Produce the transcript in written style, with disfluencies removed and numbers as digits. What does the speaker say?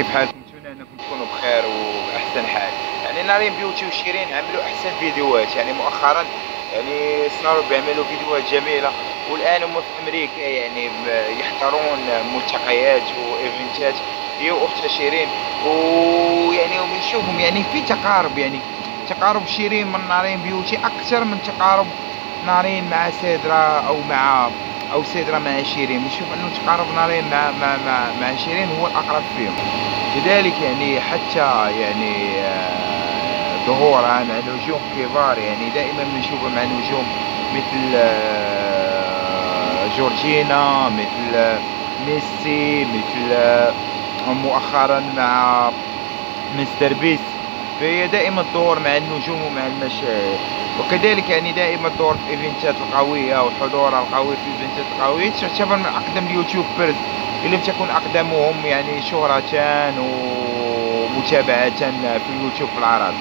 كيف حالكم؟ نتمنى انكم تكونوا بخير وباحسن حال. يعني نارين بيوتي وشيرين عملوا احسن فيديوهات يعني مؤخرا. يعني صاروا بيعملوا فيديوهات جميله. والان هم في امريكا يعني يحضرون ملتقيات وايفنتات هي واختها شيرين. ويعني وبنشوفهم يعني في تقارب، يعني تقارب شيرين من نارين بيوتي اكثر من تقارب نارين مع سيدرا او سيدرا مع شيرين. بنشوف انه تقارب نارين مع شيرين هو الاقرب فيهم. لذلك يعني حتى يعني ظهورها مع نجوم كبار، يعني دائما بنشوفها مع نجوم مثل جورجينا، مثل ميسي، مثل مؤخرا مع مستر بيس. فهي دائما الظهور مع النجوم ومع المشاهير، وكذلك يعني دائما الظهور في الايفنتات القوية وحضورها القوي في الايفنتات القوية. تعتبر من أقدم اليوتيوبرز إن لم تكن أقدمهم يعني شهرة ومتابعة في اليوتيوب في العرب.